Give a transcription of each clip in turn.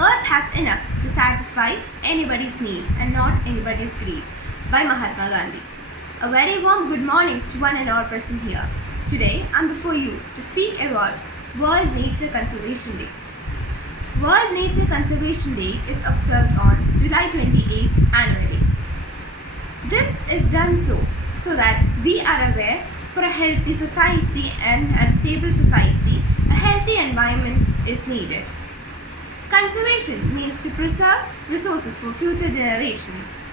Earth has enough to satisfy anybody's need and not anybody's greed, by Mahatma Gandhi. A very warm good morning to one and all present here. Today I'm before you to speak about World Nature Conservation Day. World Nature Conservation Day is observed on July 28th annually. This is done so that we are aware for a healthy society and a stable society, a healthy environment is needed. Conservation means to preserve resources for future generations.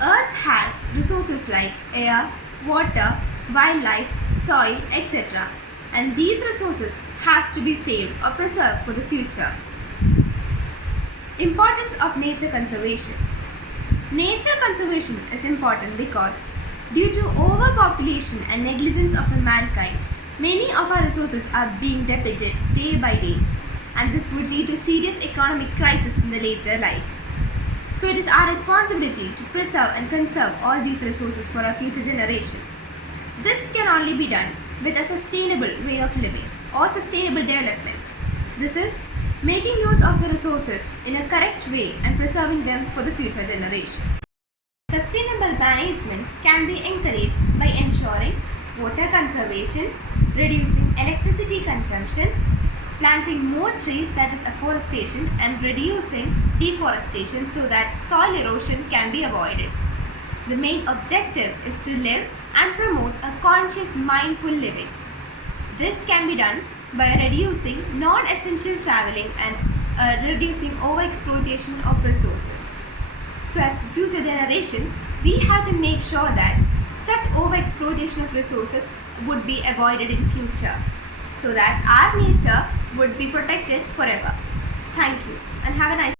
Earth has resources like air, water, wildlife, soil, etc. And these resources has to be saved or preserved for the future. Importance of nature conservation. Nature conservation is important because due to overpopulation and negligence of the mankind, many of our resources are being depleted day by day, and this would lead to serious economic crisis in the later life. So it is our responsibility to preserve and conserve all these resources for our future generation. This can only be done with a sustainable way of living or sustainable development. This is making use of the resources in a correct way and preserving them for the future generation. Sustainable management can be encouraged by ensuring water conservation, reducing electricity consumption, planting more trees, that is afforestation, and reducing deforestation so that soil erosion can be avoided. The main objective is to live and promote a conscious mindful living. This can be done by reducing non-essential traveling and reducing overexploitation of resources. So as future generation, we have to make sure that such overexploitation of resources would be avoided in future, so that our nature would be protected forever. Thank you and have a nice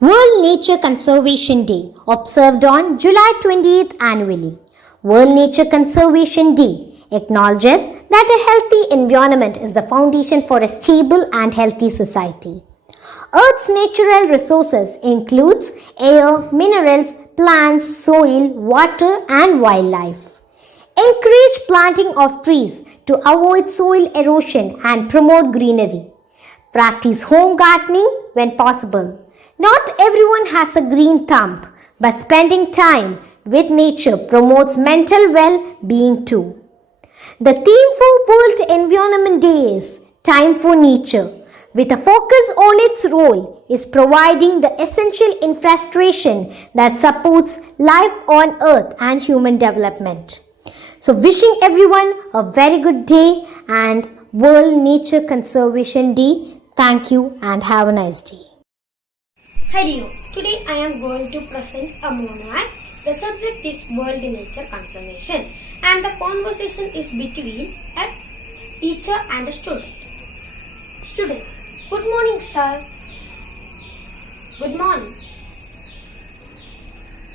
World Nature Conservation Day, observed on July 20th annually. World Nature Conservation Day acknowledges that a healthy environment is the foundation for a stable and healthy society. Earth's natural resources includes air, minerals, plants, soil, water and wildlife. Encourage planting of trees to avoid soil erosion and promote greenery. Practice home gardening when possible. Not everyone has a green thumb, but spending time with nature promotes mental well-being too. The theme for World Environment Day is Time for Nature, with a focus on its role is providing the essential infrastructure that supports life on Earth and human development. So wishing everyone a very good day and World Nature Conservation Day. Thank you and have a nice day. Hello, today I am going to present a monoact. The subject is World Nature Conservation and the conversation is between a teacher and a student. Student, good morning sir. Good morning.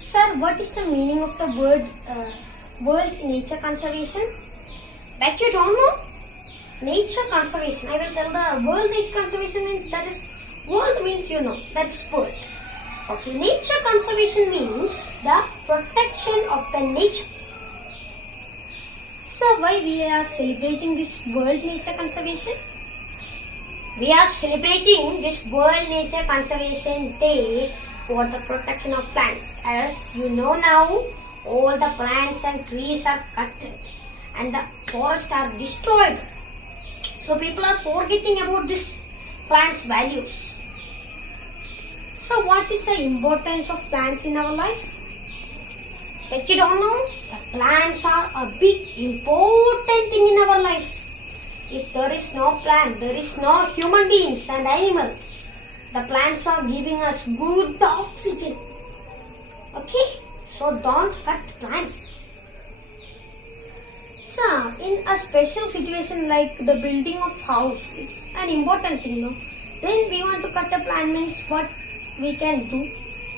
Sir, what is the meaning of the word World Nature Conservation? That you don't know? Nature conservation. I will tell the World Nature Conservation means that is world means you know, that is world. Okay, nature conservation means the protection of the nature. So why we are celebrating this World Nature Conservation? We are celebrating this World Nature Conservation Day for the protection of plants. As you know now, all the plants and trees are cut and the forests are destroyed. So people are forgetting about this plants' values. So what is the importance of plants in our life? Like you don't know, the plants are a big important thing in our life. If there is no plant, there is no human beings and animals. The plants are giving us good oxygen. Okay? So don't cut plants. So in a special situation like the building of house, it's an important thing, no? Then we want to cut a plant means what we can do,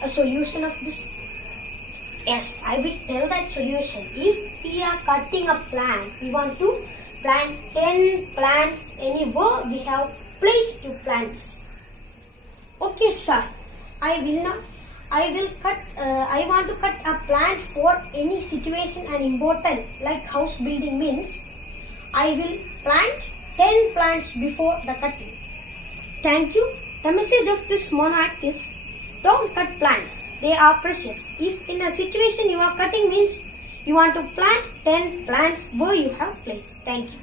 a solution of this. Yes, I will tell that solution. If we are cutting a plant, we want to plant 10 plants anywhere we have place to plants. Okay sir, I will not I want to cut a plant for any situation and important, like house building means I will plant 10 plants before the cutting. Thank you. The message of this monarch is don't cut plants. They are precious. If in a situation you are cutting means you want to plant 10 plants where you have place. Thank you.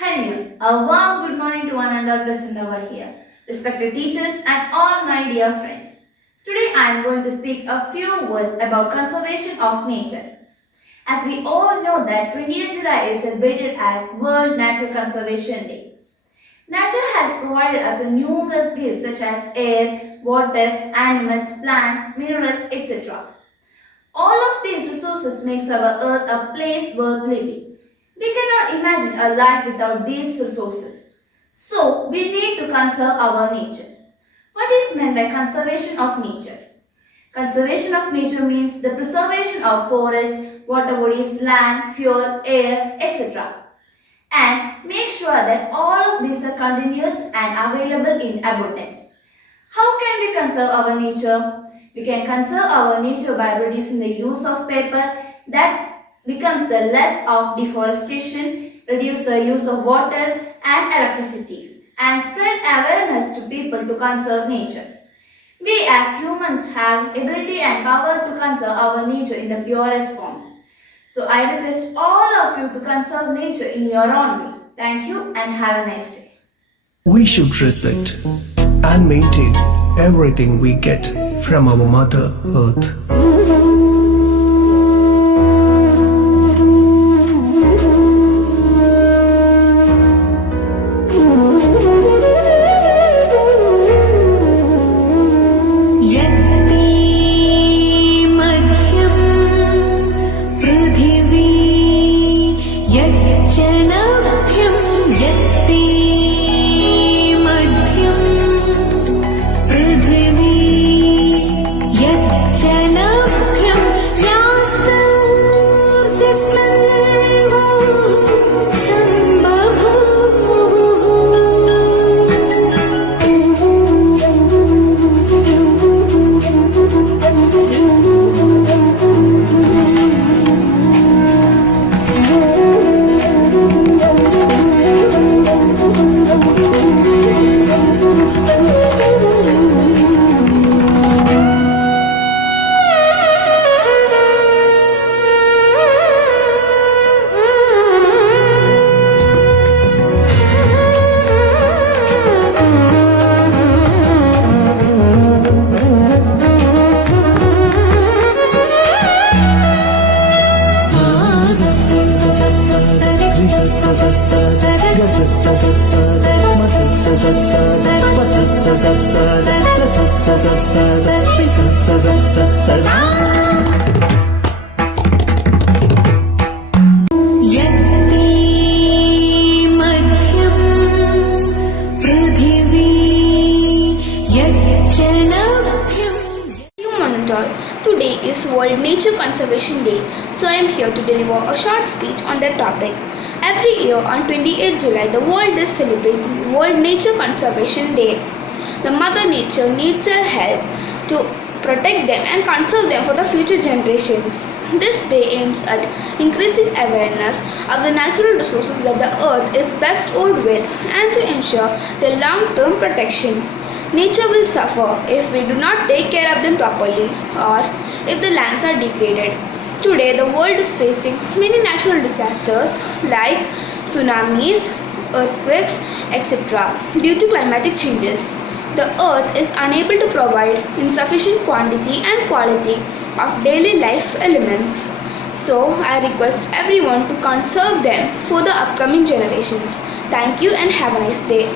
Hi Neil, a warm good morning to one another present over here, respected teachers and all my dear friends. Today I am going to speak a few words about conservation of nature. As we all know that 20th July is celebrated as World Nature Conservation Day. Nature has provided us a numerous gifts such as air, water, animals, plants, minerals, etc. All of these resources makes our earth a place worth living. We cannot imagine a life without these resources. So, we need to conserve our nature. What is meant by conservation of nature? Conservation of nature means the preservation of forests, water bodies, land, fuel, air, etc. And make sure that all of these are continuous and available in abundance. How can we conserve our nature? We can conserve our nature by reducing the use of paper that becomes the less of deforestation, reduce the use of water and electricity, and spread awareness to people to conserve nature. We as humans have ability and power to conserve our nature in the purest forms. So I request all of you to conserve nature in your own way. Thank you and have a nice day. We should respect and maintain everything we get from our Mother Earth. Today is World Nature Conservation Day, so I am here to deliver a short speech on that topic. Every year on 28th July, the world is celebrating World Nature Conservation Day. The Mother Nature needs our help to protect them and conserve them for the future generations. This day aims at increasing awareness of the natural resources that the earth is best owed with and to ensure their long-term protection. Nature will suffer if we do not take care of them properly or if the lands are degraded. Today, the world is facing many natural disasters like tsunamis, earthquakes, etc. due to climatic changes. the earth is unable to provide in sufficient quantity and quality of daily life elements. So, I request everyone to conserve them for the upcoming generations. Thank you and have a nice day.